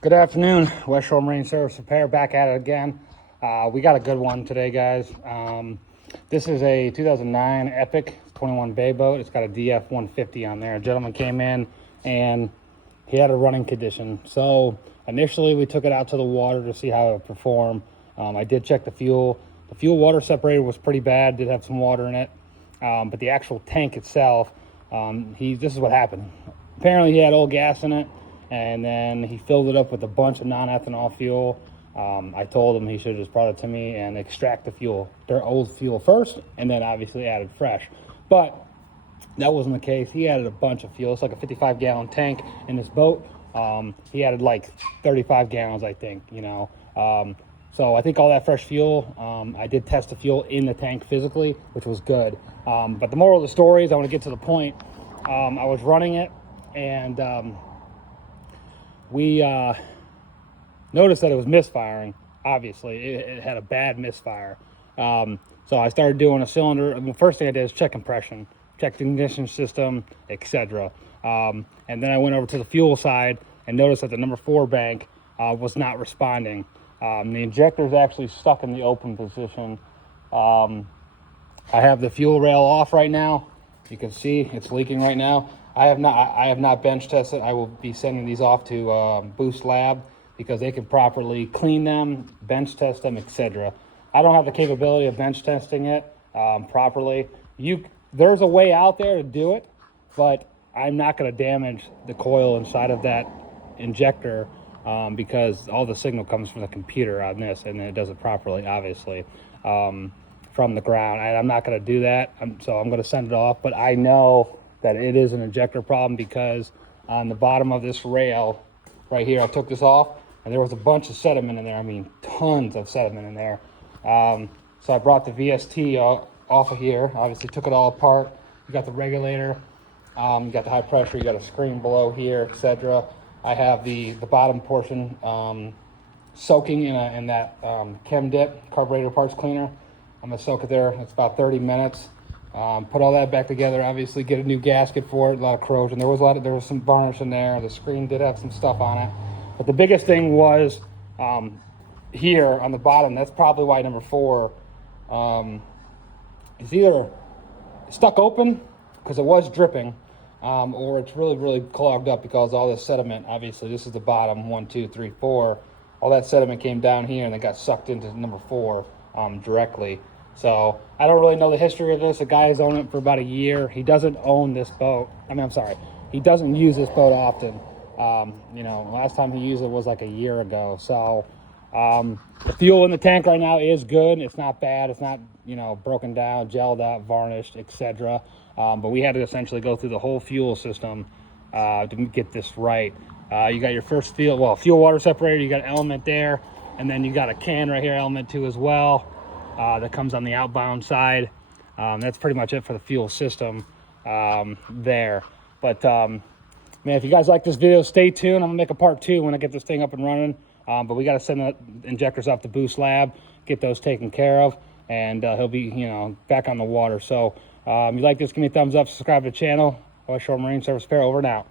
Good afternoon, West Shore Marine Service Repair, back at it again. We got a good one today, guys. This is a 2009 Epic 21 bay boat. It's got a DF150 on there. A gentleman came in and he had a running condition. So initially we took it out to the water to see how it would perform. I did check the fuel. The fuel water separator was pretty bad, did have some water in it. But the actual tank itself, this is what happened. Apparently he had old gas in it, and then he filled it up with a bunch of non-ethanol fuel. I told him he should have just brought it to me and extract the fuel, their old fuel first, and then obviously added fresh. But that wasn't the case. He added a bunch of fuel. It's like a 55-gallon tank in this boat. He added like 35 gallons, I think, you know. So I think all that fresh fuel, I did test the fuel in the tank physically, which was good. But the moral of the story is, I want to get to the point. I was running it, and we noticed that it was misfiring. Obviously, it had a bad misfire. So I started doing a cylinder. The first thing I did is check compression, check the ignition system, etc. And then I went over to the fuel side and noticed that the number 4 bank was not responding. The injector is actually stuck in the open position. I have the fuel rail off right now. You can see it's leaking right now. I have not bench tested. I will be sending these off to Boost Lab because they can properly clean them, bench test them, etc. I don't have the capability of bench testing it properly. There's a way out there to do it, but I'm not going to damage the coil inside of that injector because all the signal comes from the computer on this, and it does it properly, obviously, from the ground. I'm not going to do that, so I'm going to send it off. But I know that it is an injector problem because on the bottom of this rail right here, I took this off and there was a bunch of sediment in there. I mean, tons of sediment in there. So I brought the VST off of here, obviously took it all apart. You got the regulator, you got the high pressure, you got a screen below here, etc. I have the bottom portion soaking in that chem dip, carburetor parts cleaner. I'm gonna soak it there. It's about 30 minutes. Put all that back together, obviously get a new gasket for it. A lot of corrosion. There was some varnish in there. The screen did have some stuff on it. But the biggest thing was here on the bottom. That's probably why number 4 is either stuck open because it was dripping, or it's really clogged up because all this sediment, obviously this is the bottom, 1, 2, 3, 4. All that sediment came down here and it got sucked into number 4 directly. So I don't really know the history of this. The guy's owned it for about a year. He doesn't own this boat. I'm sorry. He doesn't use this boat often. You know, last time he used it was like a year ago. So the fuel in the tank right now is good. It's not bad. It's not, you know, broken down, gelled out, varnished, etc. But we had to essentially go through the whole fuel system to get this right. You got your first fuel water separator. You got an element there, and then you got a can right here, element 2 as well. That comes on the outbound side. That's pretty much it for the fuel system there. But man, if you guys like this video, stay tuned. I'm gonna make a part 2 when I get this thing up and running. But we got to send the injectors off to Boost Lab, get those taken care of, and he'll be, you know, back on the water. So if you like this, give me a thumbs up, subscribe to the channel. West Shore Marine Service Repair, over and out.